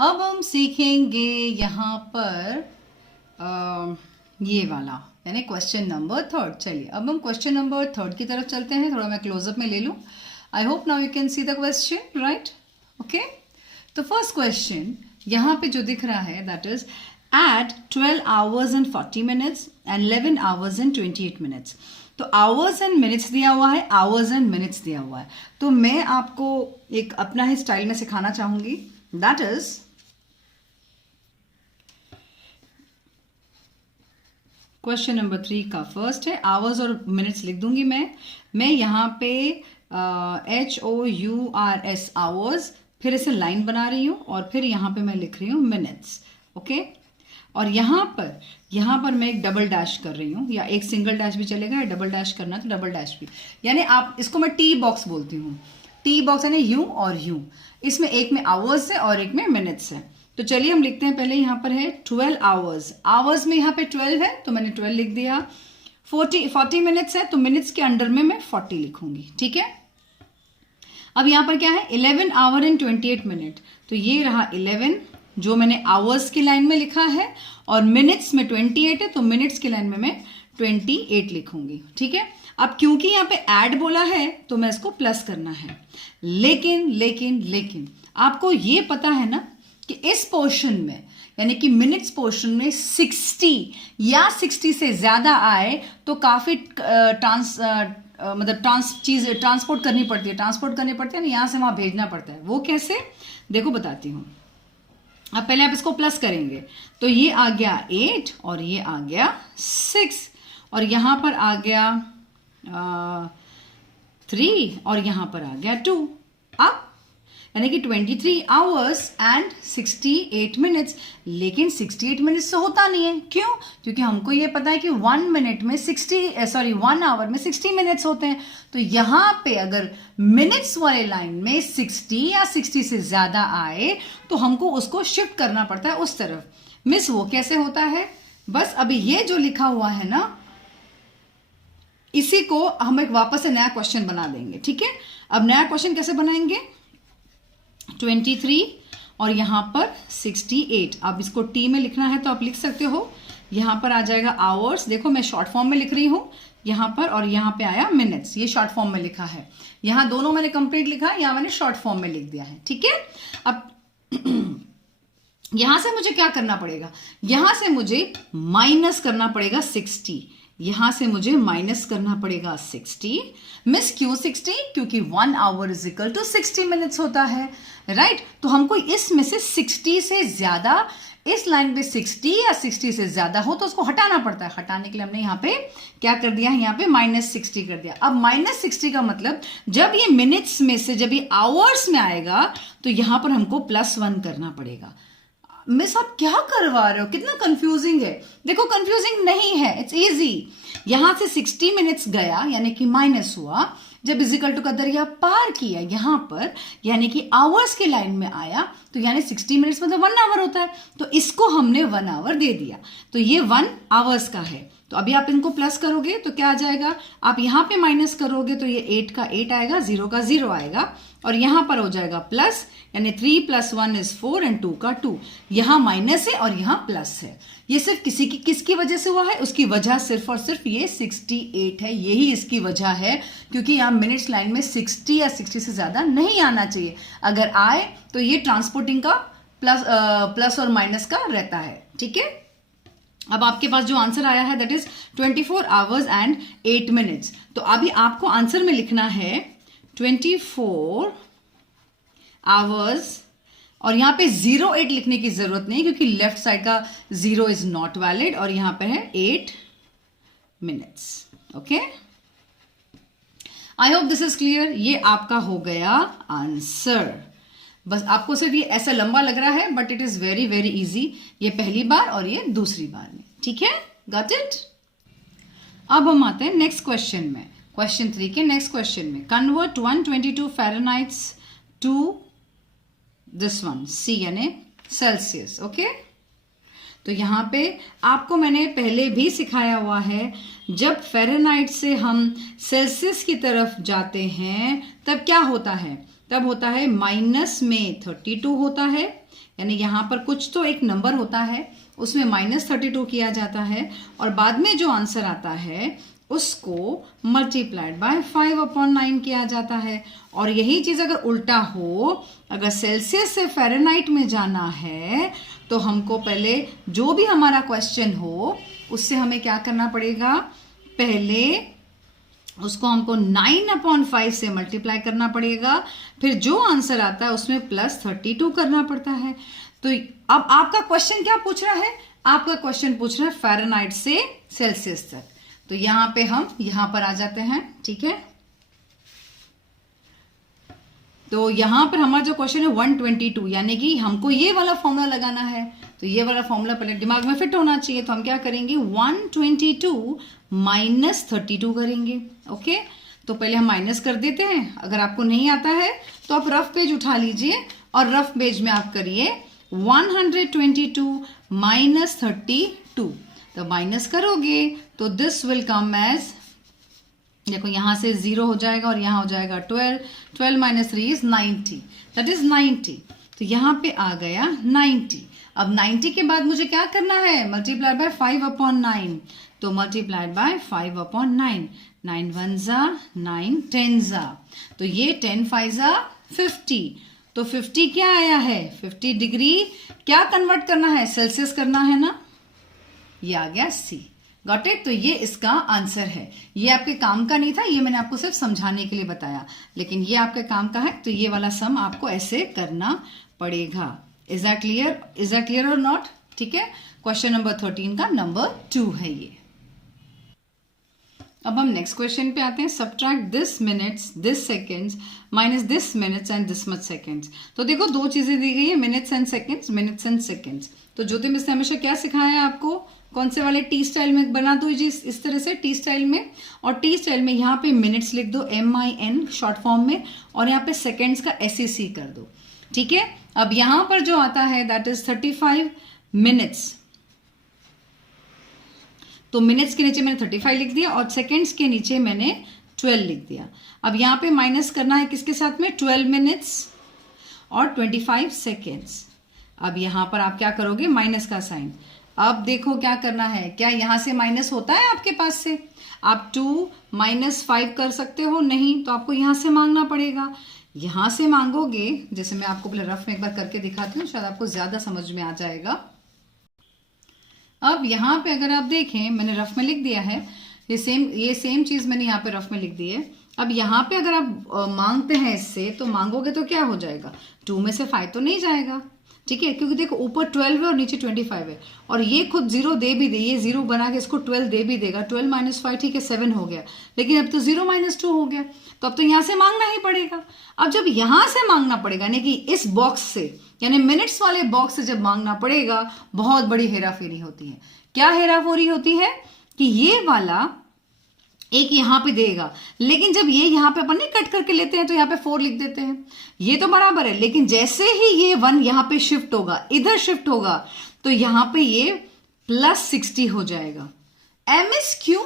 अब हम सीखेंगे यहाँ पर ये वाला यानी क्वेश्चन नंबर 3। चलिए अब हम क्वेश्चन नंबर 3 की तरफ चलते हैं। थोड़ा मैं क्लोजअप में ले लूँ। I hope now you can see the question right. Okay, तो फर्स्ट क्वेश्चन यहाँ पे जो दिख रहा है that is at 12 hours and 40 minutes and 11 hours and 28 minutes। तो आवर्स एंड मिनट्स दिया हुआ है, आवर्स एंड मिनट्स दिया हुआ है। तो मैं आपको एक अपना ही स्टाइल में सिखाना चाहूंगी। दैट इज क्वेश्चन नंबर 3 का फर्स्ट है, आवर्स और मिनट्स लिख दूंगी मैं यहाँ पे HOURS आवर्स, फिर इसे लाइन बना रही हूं और फिर यहाँ पे मैं लिख रही हूँ मिनट्स। ओके, और यहाँ पर मैं एक डबल डैश कर रही हूँ, या एक सिंगल डैश भी चलेगा, या डबल डैश करना तो डबल डैश भी, यानी आप इसको मैं टी बॉक्स बोलती हूँ। टी बॉक्स यानी यूं और यूं, इसमें एक में आवर्स है और एक में मिनट्स है। तो चलिए हम लिखते हैं। पहले यहाँ पर है 12 आवर्स, आवर्स में यहाँ पे 12 है तो मैंने 12 लिख दिया। 40 मिनट्स है तो मिनट्स के अंडर में मैं 40 लिखूंगी। ठीक है, अब यहाँ पर क्या है 11 आवर एंड 28 मिनट, तो ये रहा 11 जो मैंने आवर्स की लाइन में लिखा है, और मिनट्स में 28 है तो मिनट्स की लाइन में मैं 28 लिखूंगी। ठीक है, अब क्योंकि यहाँ पे ऐड बोला है तो मैं इसको प्लस करना है, लेकिन आपको ये पता है ना कि इस पोर्शन में यानी कि मिनट्स पोर्शन में 60 या 60 से ज्यादा आए तो काफी ट्रांसपोर्ट करनी पड़ती है ना, यहां से वहां भेजना पड़ता है। वो कैसे, देखो बताती हूं। अब पहले आप इसको प्लस करेंगे तो ये आ गया 8 और ये आ गया 6 और यहां पर आ गया 3 और यहां पर आ गया 2। अब यानी कि 23 आवर्स एंड 68 मिनट्स, लेकिन 68 मिनट्स तो होता नहीं है। क्यों? क्योंकि हमको ये पता है कि 1 मिनट में 1 आवर में 60 मिनट्स होते हैं। तो यहां पे अगर मिनट्स वाले लाइन में 60 या 60 से ज्यादा आए तो हमको उसको शिफ्ट करना पड़ता है उस तरफ। मिस वो कैसे होता है, बस अभी ये जो लिखा हुआ है ना, इसी को हम एक वापस से नया क्वेश्चन बना देंगे। ठीक है, अब नया क्वेश्चन कैसे बनाएंगे, 23 और यहां पर 68। अब इसको टी में लिखना है तो आप लिख सकते हो। यहां पर आ जाएगा आवर्स, देखो मैं शॉर्ट फॉर्म में लिख रही हूं यहां पर, और यहां पे आया मिनट्स, ये शॉर्ट फॉर्म में लिखा है। यहां दोनों मैंने कंप्लीट लिखा है, यहां मैंने शॉर्ट फॉर्म में लिख दिया है। ठीक है, अब यहां से मुझे क्या करना पड़ेगा, यहां से मुझे माइनस करना पड़ेगा 60, यहां से मुझे माइनस करना पड़ेगा 60। मिस क्यों 60? क्योंकि 1 hour is equal to 60 minutes होता है, राइट। तो हमको इसमें से 60 से ज्यादा, इस लाइन पे 60 या 60 से ज्यादा हो तो उसको हटाना पड़ता है। हटाने के लिए हमने यहाँ पे क्या कर दिया है, यहाँ पे -60 कर दिया। अब -60 का मतलब जब ये मिनट्स में से जब ये आवर्स में आएगा तो यहां पर हमको +1 करना पड़ेगा। मिस आप क्या करवा रहे हो, कितना कंफ्यूजिंग है। देखो कंफ्यूजिंग नहीं है, इट्स इजी। यहां से 60 मिनट्स गया यानी कि माइनस हुआ, जब इजिकल टू का दरिया पार किया यहां पर यानी कि आवर्स के लाइन में आया, तो यानी 60 मिनट्स मतलब 1 आवर होता है, तो इसको हमने 1 आवर दे दिया, तो ये 1 आवर्स का है। तो अभी आप इनको प्लस करोगे तो क्या आ जाएगा, आप यहां पे माइनस करोगे तो ये 8 का 8 आएगा, 0 का 0 आएगा, और यहां पर हो जाएगा प्लस, यानी 3 + 1 इज 4 एंड 2 का 2। यहां माइनस है और यहां प्लस है। ये सिर्फ किसकी वजह से हुआ है, उसकी वजह सिर्फ और सिर्फ ये 68 है, यही इसकी वजह है। क्योंकि यहां मिनट्स लाइन में 60 या 60 से ज्यादा नहीं आना चाहिए, अगर आए तो ये ट्रांसपोर्टिंग का प्लस और माइनस का रहता है। ठीक है, अब आपके पास जो आंसर आया है that is 24 hours and 8 minutes. तो अभी आपको आंसर में लिखना है 24 आवर्स, और यहां पे 08 लिखने की जरूरत नहीं क्योंकि लेफ्ट साइड का 0 इज नॉट वैलिड, और यहां पे है 8 minutes. Okay, I hope this is clear. ये आपका हो गया आंसर। बस आपको सिर्फ ये ऐसा लंबा लग रहा है but it is very very easy, ये पहली बार और ये दूसरी बार में। ठीक है, गॉट इट। अब हम आते हैं नेक्स्ट क्वेश्चन में, क्वेश्चन 3 के नेक्स्ट क्वेश्चन में। Convert 122 Fahrenheits to this one C यानी सेल्सियस। ओके, तो यहां पे आपको मैंने पहले भी सिखाया हुआ है, जब फ़ारेनहाइट से हम सेल्सियस की तरफ जाते हैं तब क्या होता है, तब होता है माइनस में 32 होता है, यानी यहाँ पर कुछ तो एक नंबर होता है उसमें -32 किया जाता है और बाद में जो आंसर आता है उसको मल्टीप्लाइड बाय 5/9 किया जाता है। और यही चीज अगर उल्टा हो, अगर सेल्सियस से फ़ारेनहाइट में जाना है तो हमको पहले जो भी हमारा क्वेश्चन हो उससे हमें क्या करना पड़ेगा, पहले उसको हमको 9/5 से मल्टीप्लाई करना पड़ेगा, फिर जो आंसर आता है उसमें +32 करना पड़ता है। तो अब आपका क्वेश्चन क्या पूछ रहा है, आपका क्वेश्चन पूछ रहा है फ़ारेनहाइट से सेल्सियस तक। तो यहां पे हम यहां पर आ जाते हैं, ठीक है। तो यहां पर हमारा जो क्वेश्चन है 122, यानी कि हमको ये वाला फॉर्मूला लगाना है। तो ये वाला फॉर्मूला पहले दिमाग में फिट होना चाहिए। तो हम क्या करेंगे, 122 माइनस 32 करेंगे। ओके, तो पहले हम माइनस कर देते हैं। अगर आपको नहीं आता है तो आप रफ पेज उठा लीजिए और रफ पेज में आप करिए 122 माइनस 32। तो माइनस करोगे तो दिस विल कम एज, देखो यहां से 0 हो जाएगा और यहां हो जाएगा 12 माइनस 3 इज 90, दैट इज 90। तो यहां पे आ गया 90। अब 90 के बाद मुझे क्या करना है, मल्टीप्लाई बाय 5/9। तो मल्टीप्लाइड बाय 5/9, 9 1 जा 9 10 जा, तो ये 10 5 जा 50। तो 50 क्या आया है, 50 डिग्री क्या कन्वर्ट करना है, सेल्सियस करना है ना, ये आ गया सी। Got it. तो ये इसका आंसर है। ये आपके काम का नहीं था, ये मैंने आपको सिर्फ समझाने के लिए बताया, लेकिन ये आपके काम का है। तो ये वाला सम आपको ऐसे करना पड़ेगा। Is that clear, is that clear और नॉट? ठीक है, क्वेश्चन नंबर 13 का नंबर 2 है ये। अब हम नेक्स्ट क्वेश्चन पे आते हैं। Subtract this minutes, this seconds minus this minutes and this much seconds. तो देखो दो चीजें दी गई है, minutes and seconds, minutes and seconds. तो ज्योति मिस ने हमेशा क्या सिखाया है आपको, कौन से वाले टी स्टाइल में बना दो जी, इस तरह से टी स्टाइल में। और टी स्टाइल में यहाँ पे मिनट्स लिख दो MIN शॉर्ट फॉर्म में, और यहाँ पे सेकेंड्स का SEC कर दो। ठीक है, अब यहाँ पर जो आता है दैट इज 35 मिनट्स। तो मिनट्स के नीचे मैंने 35 लिख दिया और सेकेंड्स के नीचे मैंने 12 लिख दिया। अब यहाँ पे माइनस करना है किसके साथ में, 12 मिनट्स और 25 सेकेंड्स। अब यहाँ पर आप क्या करोगे, माइनस का साइन। अब देखो क्या करना है, क्या यहां से माइनस होता है आपके पास से, आप 2 - 5 कर सकते हो, नहीं, तो आपको यहां से मांगना पड़ेगा। यहां से मांगोगे, जैसे मैं आपको पहले रफ में एक बार करके दिखाती हूँ, शायद आपको ज्यादा समझ में आ जाएगा। अब यहाँ पे अगर आप देखें, मैंने रफ में लिख दिया है, ये सेम चीज मैंने यहाँ पे रफ में लिख दी है। अब यहाँ पे अगर आप मांगते हैं इससे, तो मांगोगे तो क्या हो जाएगा, 2 में से 5 तो नहीं जाएगा, ठीक है, क्योंकि देखो ऊपर 12 है और नीचे 25 है, और ये खुद 0 दे भी दे, ये 0 बना के इसको 12 दे भी देगा। 12 - 5 ठीक है 7 हो गया, लेकिन अब तो 0 - 2 हो गया, तो अब तो यहां से मांगना ही पड़ेगा। अब जब यहां से मांगना पड़ेगा, यानी कि इस बॉक्स से, यानी मिनट्स वाले बॉक्स से जब मांगना पड़ेगा, बहुत बड़ी हेराफेरी होती है। क्या हेराफेरी होती है कि ये वाला एक यहां पे देगा, लेकिन जब ये यहां पे अपन नहीं कट करके लेते हैं तो यहां पे 4 लिख देते हैं, ये तो बराबर है, लेकिन जैसे ही ये 1 यहां पे शिफ्ट होगा, इधर शिफ्ट होगा, तो यहां पे ये +60 हो जाएगा। MS क्यों?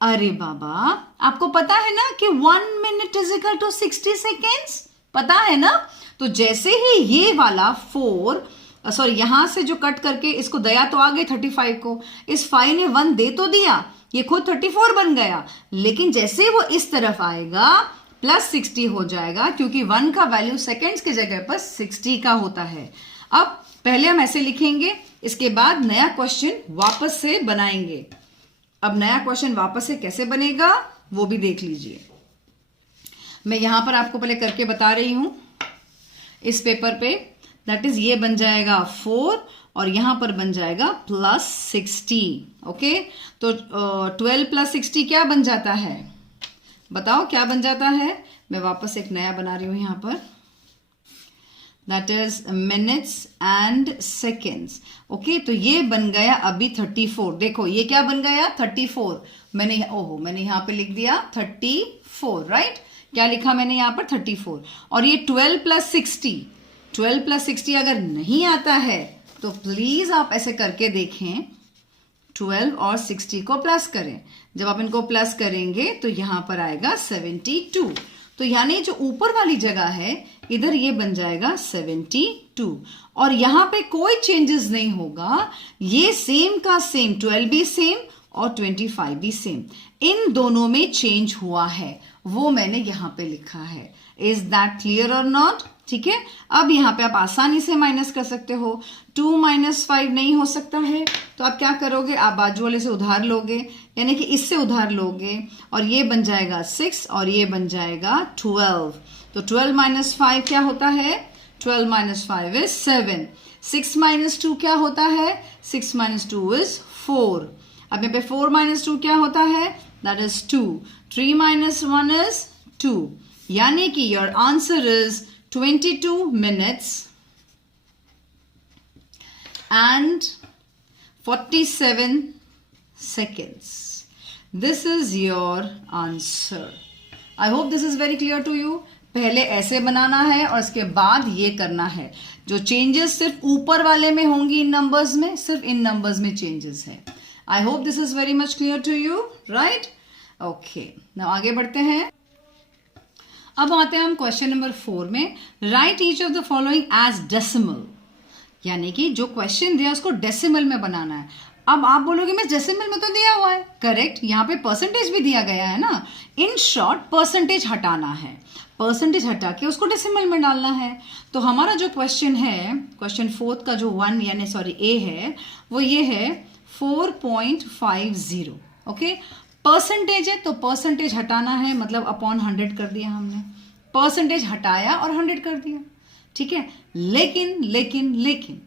अरे बाबा, आपको पता है ना कि 1 मिनट = 60 सेकेंड्स, पता है ना। तो जैसे ही ये वाला 4, सॉरी यहां से जो कट करके इसको दया तो आ गई 35 को, इस 5 ने 1 दे तो दिया, ये खुद 34 बन गया, लेकिन जैसे वो इस तरफ आएगा +60 हो जाएगा, क्योंकि 1 का वैल्यू सेकेंड्स की जगह पर 60 का होता है। अब पहले हम ऐसे लिखेंगे, इसके बाद नया क्वेश्चन वापस से बनाएंगे। अब नया क्वेश्चन वापस से कैसे बनेगा वो भी देख लीजिए। मैं यहां पर आपको पहले करके बता रही हूं इस पेपर पे, दैट इज ये बन जाएगा 4 और यहां पर बन जाएगा +60। ओके, तो 12 + 60 क्या बन जाता है, बताओ क्या बन जाता है। मैं वापस एक नया बना रही हूं यहां पर, that is minutes and seconds. Okay, तो ये बन गया अभी 34। देखो ये क्या बन गया, 34। मैंने यहां पे लिख दिया 34, राइट। क्या लिखा मैंने यहां पर, 34। और ये 12 + 60, 12 + 60 अगर नहीं आता है तो प्लीज आप ऐसे करके देखें, 12 और 60 को प्लस करें। जब आप इनको प्लस करेंगे तो यहां पर आएगा 72। तो यानी जो ऊपर वाली जगह है इधर ये बन जाएगा 72 और यहां पे कोई चेंजेस नहीं होगा, ये सेम का सेम 12 भी सेम और 25 भी सेम, इन दोनों में चेंज हुआ है वो मैंने यहां पे लिखा है। इज दैट क्लियर और नॉट? ठीक है, अब यहां पे आप आसानी से माइनस कर सकते हो। 2 - 5 नहीं हो सकता है तो आप क्या करोगे, आप बाजू वाले से उधार लोगे, यानी कि इससे उधार लोगे और ये बन जाएगा 6 और ये बन जाएगा 12। तो 12 - 5 क्या होता है? 12 - 5 इज 7। 6 - 2 क्या होता है? 6 - 2 इज 4। अब यहाँ पे 4 - 2 क्या होता है? That is 2। 3 - 1 इज 2, यानी कि your answer is 22 minutes and 47 seconds. This is your answer. I hope this is very clear to you. पहले ऐसे बनाना है और इसके बाद ये करना है। जो चेंजेस सिर्फ ऊपर वाले में होंगी इन नंबर्स में, सिर्फ इन नंबर्स में चेंजेस है। I hope this is very much clear to you, right? Okay, now आगे बढ़ते हैं। अब आते हैं हम क्वेश्चन नंबर 4 में। Write each of the following as decimal, यानी कि जो क्वेश्चन दिया उसको डेसिमल में बनाना है। अब आप बोलोगे मैं डेसिमल में तो दिया हुआ है, करेक्ट, यहाँ पे परसेंटेज भी दिया गया है ना। इन शॉर्ट परसेंटेज हटाना है, परसेंटेज हटा के उसको डेसिमल में डालना है। तो हमारा जो क्वेश्चन है, क्वेश्चन 4 का जो 1 यानी सॉरी ए है, वो ये है 4.50। ओके, परसेंटेज है तो परसेंटेज हटाना है, मतलब अपॉन 100 कर दिया हमने, परसेंटेज हटाया और 100 कर दिया, ठीक है। लेकिन लेकिन लेकिन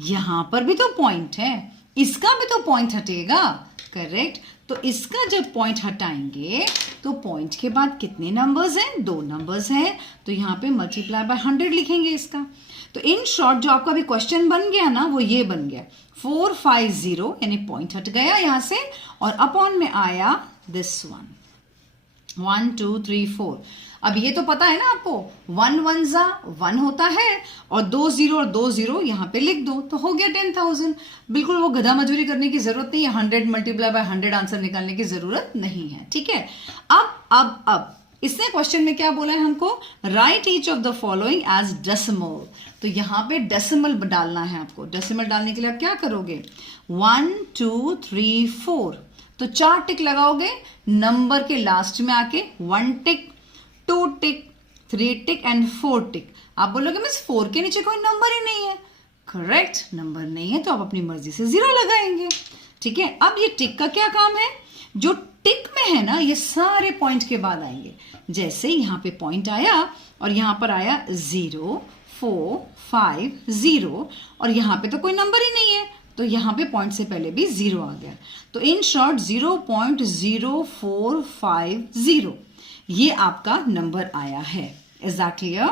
यहां पर भी तो पॉइंट है, इसका भी तो पॉइंट हटेगा, करेक्ट। तो इसका जब पॉइंट हटाएंगे तो पॉइंट के बाद कितने नंबर्स हैं? 2 नंबर्स हैं, तो यहाँ पे मल्टीप्लाई बाय 100 लिखेंगे इसका। तो इन शॉर्ट जो आपका भी क्वेश्चन बन गया ना, वो ये बन गया 450, यानी पॉइंट हट गया यहां से और अपॉन में आया दिस 1 2 3 4। अब ये तो पता है ना आपको, 1 1 जा 1 होता है और 2 0 और 2 0 यहाँ पे लिख दो तो हो गया 10,000। बिल्कुल वो गधा मजूरी करने की जरूरत नहीं है, 100 मल्टीप्लाई बाय 100 आंसर निकालने की जरूरत नहीं है, ठीक है। अब इसने क्वेश्चन में क्या बोला है हमको? Write each of the following as decimal. तो यहाँ पे डेसिमल डालना है आपको। डेसिमल डालने के लिए आप क्या करोगे? 1 2 3 4, तो 4 टिक लगाओगे नंबर के लास्ट में आके, 1 टिक 2 टिक 3 टिक एंड 4 टिक। आप बोलोगे मिस 4 के नीचे कोई नंबर ही नहीं है, करेक्ट, नंबर नहीं है तो आप अपनी मर्जी से 0 लगाएंगे, ठीक है। अब ये टिक का क्या काम है? जो टिक में है ना, ये सारे पॉइंट के बाद आएंगे। जैसे यहाँ पे पॉइंट आया और यहाँ पर आया 0 4 5 0 और यहाँ पे तो कोई नंबर ही नहीं है, तो यहाँ पे पॉइंट से पहले भी 0 आ गया। तो इन शॉर्ट 0.0450 ये आपका नंबर आया है। Is that clear?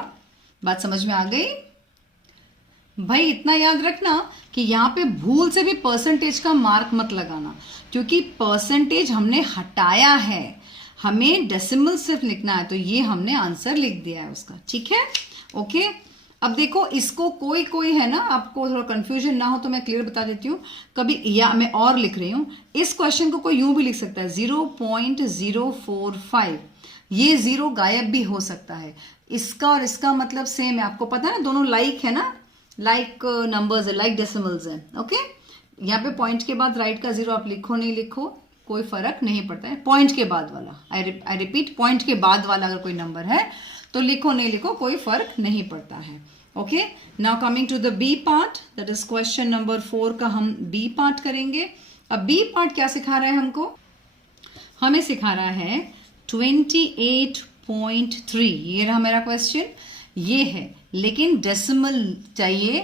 बात समझ में आ गई? भाई इतना याद रखना कि यहाँ पे भूल से भी परसेंटेज का मार्क मत लगाना, क्योंकि परसेंटेज हमने हटाया है, हमें डेसिमल सिर्फ लिखना है, तो ये हमने आंसर लिख दिया है उसका, ठीक है। ओके, अब देखो इसको कोई है ना, आपको थोड़ा कंफ्यूजन ना हो तो मैं क्लियर बता देती हूँ। कभी या मैं और लिख रही हूँ, इस क्वेश्चन को कोई यूं भी लिख सकता है 0.045, ये 0 गायब भी हो सकता है। इसका और इसका मतलब सेम है, आपको पता है ना, दोनों लाइक है ना, लाइक नंबर्स है, लाइक डेसिमल्स है। ओके, यहाँ पे पॉइंट के बाद राइट का 0 आप लिखो नहीं लिखो कोई फर्क नहीं पड़ता है। पॉइंट के बाद वाला, आई रिपीट, पॉइंट के बाद वाला अगर कोई नंबर है तो लिखो नहीं लिखो कोई फर्क नहीं पड़ता है। Okay, now coming to the B part, that is question number 4 का हम बी पार्ट करेंगे। अब बी पार्ट क्या सिखा रहा है हमको? हमें सिखा रहा है 28.3, ये रहा मेरा क्वेश्चन, ये है, लेकिन डेसिमल चाहिए,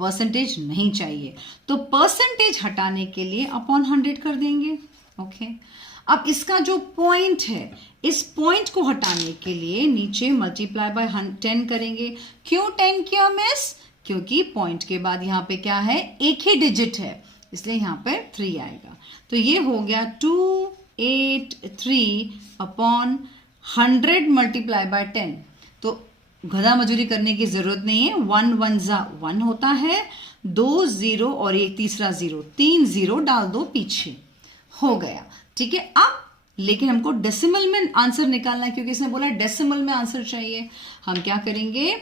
परसेंटेज नहीं चाहिए, तो परसेंटेज हटाने के लिए अपॉन 100 कर देंगे। ओके, अब इसका जो पॉइंट है, इस पॉइंट को हटाने के लिए नीचे मल्टीप्लाई बाय 10 करेंगे। क्यों 10 किया मिस? क्योंकि पॉइंट के बाद यहाँ पे क्या है, एक ही डिजिट है, इसलिए यहाँ पे 3 आएगा। तो ये हो गया 283 अपॉन 100 मल्टीप्लाई बाय 10। तो गधा मजूरी करने की जरूरत नहीं है, 1 1 जा 1 होता है, 2 0 और एक तीसरा 0, 3 0 डाल दो पीछे, हो गया, ठीक है। अब लेकिन हमको डेसिमल में आंसर निकालना है, क्योंकि इसने बोला डेसिमल में आंसर चाहिए। हम क्या करेंगे,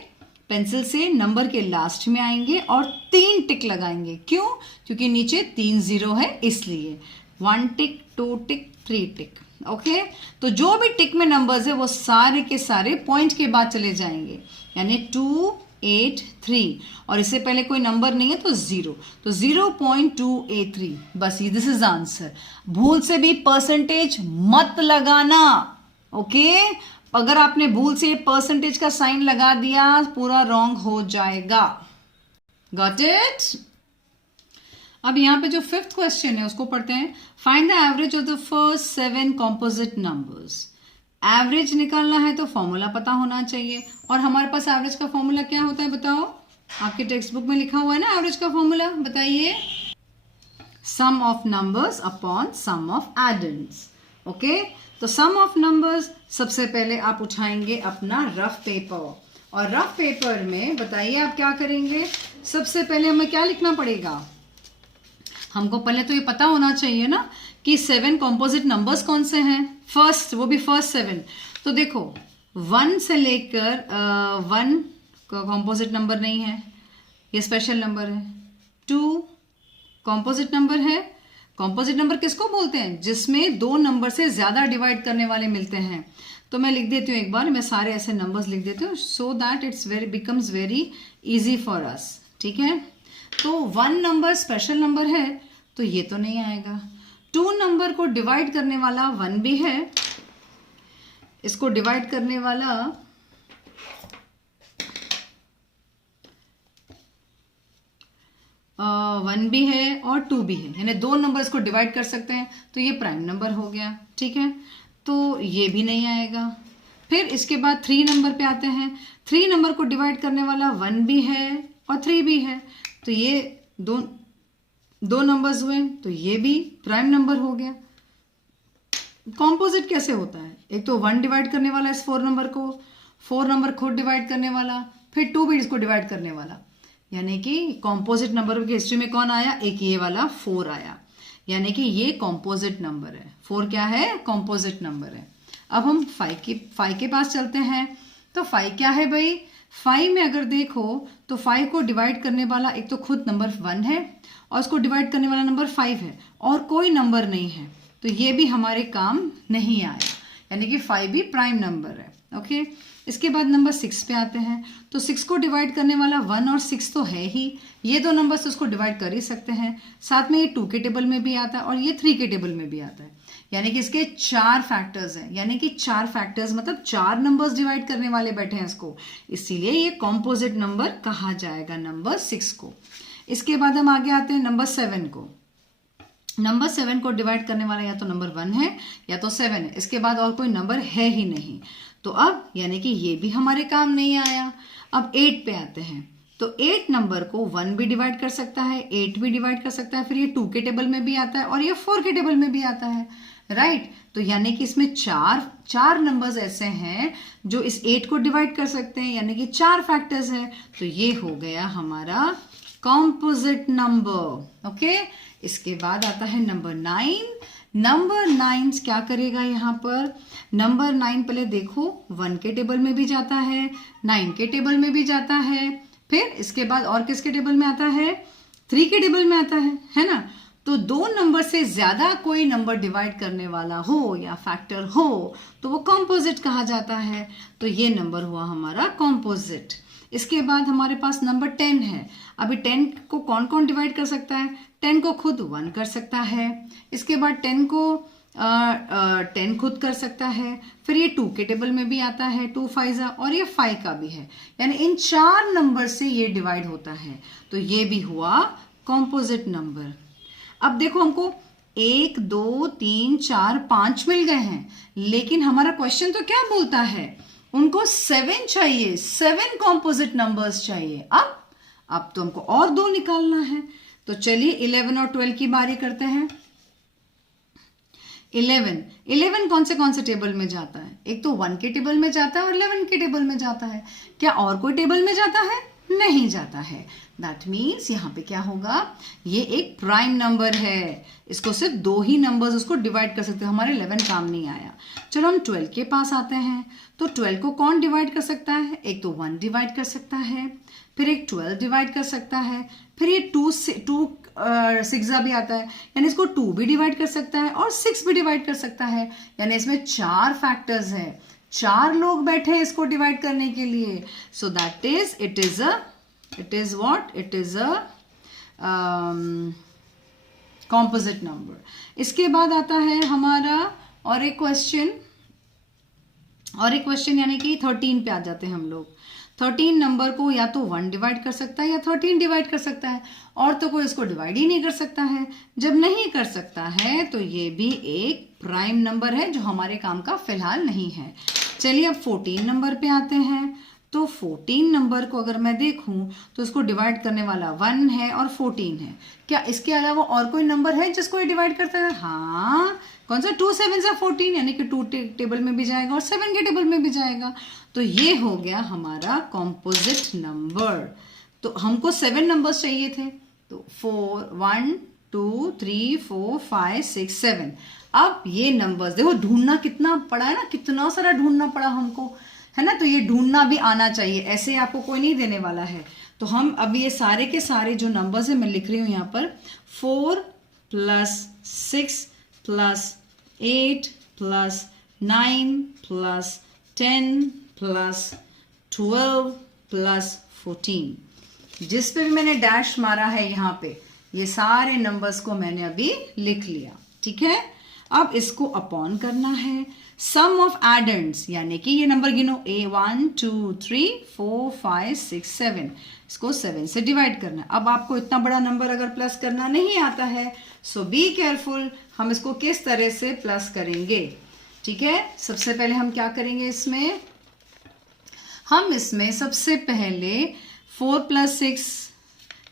पेंसिल से नंबर के लास्ट में आएंगे और 3 टिक लगाएंगे। क्यों? क्योंकि नीचे 3 0 है, इसलिए 1 टिक, 2 टिक, 3 टिक। ओके, तो जो भी टिक में नंबर्स है वो सारे के सारे पॉइंट के बाद चले जाएंगे, यानी 2 8 3, और इससे पहले कोई नंबर नहीं है तो 0, तो 0.283, बस ये दिस इज आंसर। भूल से भी परसेंटेज मत लगाना। ओके, अगर आपने भूल से परसेंटेज का साइन लगा दिया पूरा रॉन्ग हो जाएगा। Got it? अब यहां पे जो 5th क्वेश्चन है उसको पढ़ते हैं। Find the average of the first 7 composite numbers. Average निकालना है तो फॉर्मूला पता होना चाहिए, और हमारे पास एवरेज का फॉर्मूला क्या होता है बताओ? आपके टेक्स्ट बुक में लिखा हुआ है ना एवरेज का फॉर्मूला, बताइए। Sum of numbers upon sum of addends. Okay, तो सम ऑफ नंबर्स, सबसे पहले आप उठाएंगे अपना रफ पेपर, और रफ पेपर में बताइए आप क्या करेंगे। सबसे पहले हमें क्या लिखना पड़ेगा? हमको पहले तो ये पता होना चाहिए ना कि 7 कॉम्पोजिट नंबर्स कौन से हैं। फर्स्ट, वो भी फर्स्ट 7। तो देखो 1 से लेकर 1 कॉम्पोजिट नंबर नहीं है, ये स्पेशल नंबर है। 2 कॉम्पोजिट नंबर है। कॉम्पोजिट नंबर किसको बोलते हैं? जिसमें 2 नंबर से ज्यादा डिवाइड करने वाले मिलते हैं। तो मैं लिख देती हूँ एक बार, मैं सारे ऐसे नंबर्स लिख देती हूँ so that it's becomes very easy for us. ठीक है, तो 1 नंबर स्पेशल नंबर है तो ये तो नहीं आएगा। 2 नंबर को डिवाइड करने वाला 1 भी है, इसको डिवाइड करने वाला 1 भी है और 2 भी है, यानी 2 नंबर इसको डिवाइड कर सकते हैं, तो ये प्राइम नंबर हो गया। ठीक है, तो ये भी नहीं आएगा। फिर इसके बाद 3 नंबर पे आते हैं। 3 नंबर को डिवाइड करने वाला 1 भी है और 3 भी है, तो ये दो नंबर्स हुए, तो ये भी प्राइम नंबर हो गया। कॉम्पोजिट कैसे होता है? एक तो 1 डिवाइड करने वाला इस 4 नंबर को, 4 नंबर खुद डिवाइड करने वाला, फिर 2 भी इसको डिवाइड करने वाला, यानी कि कॉम्पोजिट नंबर की हिस्ट्री में कौन आया? एक ये वाला 4 आया, यानी कि ये कॉम्पोजिट नंबर है। 4 क्या है? कॉम्पोजिट नंबर है। अब हम 5 के पास चलते हैं। तो 5 क्या है भाई? 5 में अगर देखो तो 5 को डिवाइड करने वाला एक तो खुद नंबर 1 है, और उसको डिवाइड करने वाला नंबर 5 है, और कोई नंबर नहीं है, तो ये भी हमारे काम नहीं आया, यानी कि 5 भी प्राइम नंबर है। ओके, इसके बाद नंबर 6 पे आते हैं। तो 6 को डिवाइड करने वाला 1 और 6 तो है ही, ये 2 नंबर्स उसको डिवाइड कर ही सकते हैं। साथ में ये 2 के टेबल में भी आता है और ये 3 के टेबल में भी आता है, यानी कि इसके 4 फैक्टर्स हैं, यानी कि 4 फैक्टर्स मतलब 4 नंबर्स डिवाइड करने वाले बैठे हैं इसको, इसीलिए ये कॉम्पोजिट नंबर कहा जाएगा नंबर 6 को। इसके बाद हम आगे आते हैं नंबर 7 को। नंबर 7 को डिवाइड करने वाला या तो नंबर 1 है या तो 7 है, इसके बाद और कोई नंबर है ही नहीं, तो अब यानी कि ये भी हमारे काम नहीं आया। अब 8 पे आते हैं। तो 8 नंबर को 1 भी डिवाइड कर सकता है, 8 भी डिवाइड कर सकता है, फिर ये 2 के टेबल में भी आता है और ये 4 के टेबल में भी आता है, राइट। तो यानी कि इसमें चार नंबर्स ऐसे हैं जो इस 8 को डिवाइड कर सकते हैं, यानी कि 4 फैक्टर्स है, तो ये हो गया हमारा कॉम्पोजिट नंबर। ओके, इसके बाद आता है नंबर 9। नंबर 9 क्या करेगा यहाँ पर? नंबर 9 पहले देखो 1 के टेबल में भी जाता है, 9 के टेबल में भी जाता है, फिर इसके बाद और किसके टेबल में आता है? 3 के टेबल में आता है ना। तो 2 नंबर से ज्यादा कोई नंबर डिवाइड करने वाला हो या फैक्टर हो तो वो कॉम्पोजिट कहा जाता है, तो ये नंबर हुआ हमारा कॉम्पोजिट। इसके बाद हमारे पास नंबर 10 है। अभी 10 को कौन कौन डिवाइड कर सकता है? 10 को खुद 1 कर सकता है, इसके बाद 10 को 10 खुद कर सकता है, फिर ये 2 के टेबल में भी आता है, 2 5 और ये 5 का भी है, यानी इन 4 नंबर से ये डिवाइड होता है, तो ये भी हुआ कॉम्पोजिट नंबर। अब देखो हमको 1 2 3 4 5 मिल गए हैं, लेकिन हमारा क्वेश्चन तो क्या बोलता है? उनको 7 चाहिए, 7 कॉम्पोजिट नंबर्स चाहिए। अब तो हमको और 2 निकालना है, तो चलिए 11 और 12 की बारी करते हैं। 11 कौन से टेबल में जाता है? एक तो 1 के टेबल में जाता है और 11 के टेबल में जाता है। क्या और कोई टेबल में जाता है? नहीं जाता है। दैट मीन्स यहाँ पे क्या होगा, ये एक प्राइम नंबर है, इसको सिर्फ 2 ही नंबर्स उसको डिवाइड कर सकते हैं, हमारे 11 काम नहीं आया। चलो हम 12 के पास आते हैं, तो 12 को कौन डिवाइड कर सकता है, एक तो 1 डिवाइड कर सकता है, फिर एक 12 डिवाइड कर सकता है, फिर ये 2 6 भी आता है, यानी इसको 2 भी डिवाइड कर सकता है और 6 भी डिवाइड कर सकता है, यानी इसमें 4 फैक्टर्स है, 4 लोग बैठे हैं इसको डिवाइड करने के लिए। So that is it is a composite number. इसके बाद आता है हमारा और एक क्वेश्चन यानी कि 13 पे आ जाते हैं हम लोग। 13 नंबर को या तो 1 डिवाइड कर सकता है या 13 डिवाइड कर सकता है, और तो कोई इसको डिवाइड ही नहीं कर सकता है। जब नहीं कर सकता है तो ये भी एक प्राइम नंबर है जो हमारे काम का फिलहाल नहीं है। चलिए अब 14 नंबर पे आते हैं। तो 14 नंबर को अगर मैं देखूं तो इसको डिवाइड करने वाला 1 है और 14 है। क्या इसके अलावा और कोई नंबर है जिसको ये डिवाइड करता है? हाँ, कौन सा? 2 7 14, यानी कि 2 टेबल में भी जाएगा और 7 के टेबल में भी जाएगा। तो ये हो गया हमारा कॉम्पोजिट नंबर। तो हमको 7 नंबर्स चाहिए थे, तो 1 2 3 4 5 6 7। अब ये नंबर्स देखो, ढूंढना कितना पड़ा है ना, कितना सारा ढूंढना पड़ा हमको, है ना। तो ये ढूंढना भी आना चाहिए, ऐसे आपको कोई नहीं देने वाला है। तो हम अब ये सारे के सारे जो नंबर्स है मैं लिख रही हूं यहाँ पर, 4 + 6 + 8 + 9 + 10 + 12 + 14। जिस पे भी मैंने डैश मारा है यहाँ पे, ये सारे नंबर्स को मैंने अभी लिख लिया, ठीक है। अब इसको अपॉन करना है सम ऑफ एडेंड्स, यानी कि ये नंबर गिनो, A1 2 3 4 5 6 7, इसको 7 से डिवाइड करना है। अब आपको इतना बड़ा नंबर अगर प्लस करना नहीं आता है, सो बी केयरफुल, हम इसको किस तरह से प्लस करेंगे, ठीक है। सबसे पहले हम क्या करेंगे, हम इसमें सबसे पहले 4 + 6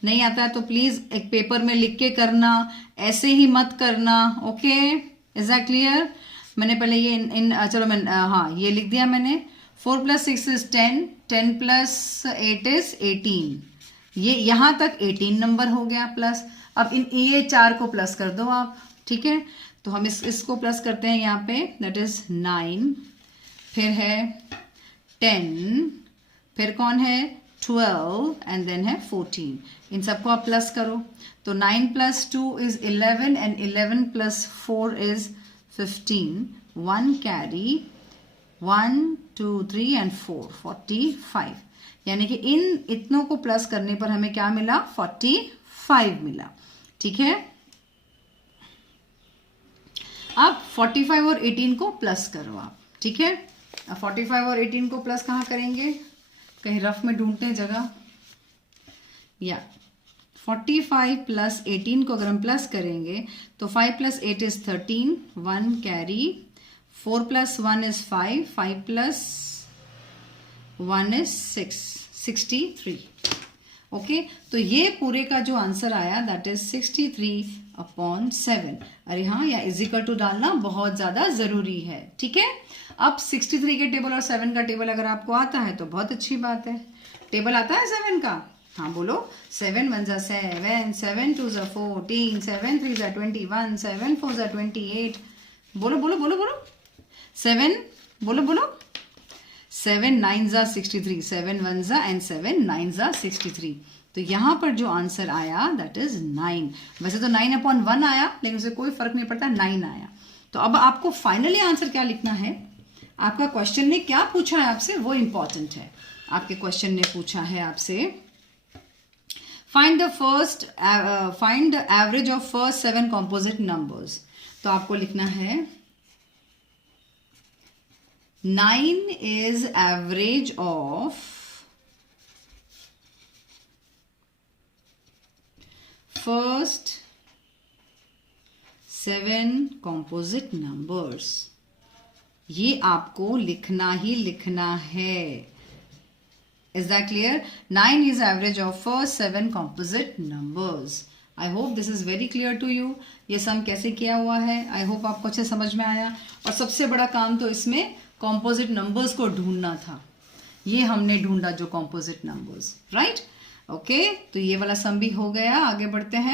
नहीं आता है तो प्लीज एक पेपर में लिख के करना, ऐसे ही मत करना, ओके। Is that clear? मैंने पहले ये चलो मैं हाँ ये लिख दिया मैंने। 4 + 6 is 10, 10 + 8 is 18, ये यहां तक 18 नंबर हो गया प्लस। अब ये 4 को प्लस कर दो आप, ठीक है। तो हम इसको प्लस करते हैं यहाँ पे, दैट इज 9, फिर है 10, फिर कौन है 12 एंड देन है 14। इन सबको आप प्लस करो तो 9 + 2 is 11 and 11 + 4 is 15, 1 carry 1 2 3 and 4 45, यानी कि इन इतनों को प्लस करने पर हमें क्या मिला, 45 मिला, ठीक है। अब 45 और 18 को प्लस करो आप, ठीक है। अब 45 और 18 को प्लस कहाँ करेंगे, कहीं रफ में ढूंढते हैं जगह, या 45 + 18 को अगर हम प्लस करेंगे तो 5 + 8 is 13, 1 carry, 4 + 1 is 5, 5 + 1 is 6, 63, okay. तो ये पूरे का जो आंसर आया दैट इज 63/7। अरे हाँ, या = डालना बहुत ज्यादा जरूरी है, ठीक है। अब 63 के टेबल और 7 का टेबल अगर आपको आता है तो बहुत अच्छी बात है। टेबल आता है 7 का? हाँ बोलो। 7 × 1 = 7, 7 × 2 = 14, 7 × 3 = 21, 7 × 4 = 28। बोलो बोलो बोलो बोलो 7, बोलो बोलो 7 × 9 = 63, 7 × 1 = and 7 × 9 = 63। तो यहाँ पर जो आंसर आया दैट इज 9। वैसे तो 9/1 आया, लेकिन उसे कोई फर्क नहीं पड़ता, 9 आया। तो अब आपको फाइनली आंसर क्या लिखना है, आपका क्वेश्चन ने क्या पूछा है आपसे वो इंपॉर्टेंट है। आपके क्वेश्चन ने पूछा है आपसे find the average of first 7 composite numbers. तो आपको लिखना है 9 is average of first 7 composite numbers। ये आपको लिखना ही लिखना है। Is that clear? 9 is average of first 7 composite numbers. I hope this is very clear to you. ये सम कैसे किया हुआ है, I hope आपको अच्छे समझ में आया। और सबसे बड़ा काम तो इसमें कॉम्पोजिट नंबर्स को ढूंढना था। ये हमने ढूंढा जो कॉम्पोजिट नंबर्स, राइट। ओके, तो ये वाला सम भी हो गया। आगे बढ़ते हैं।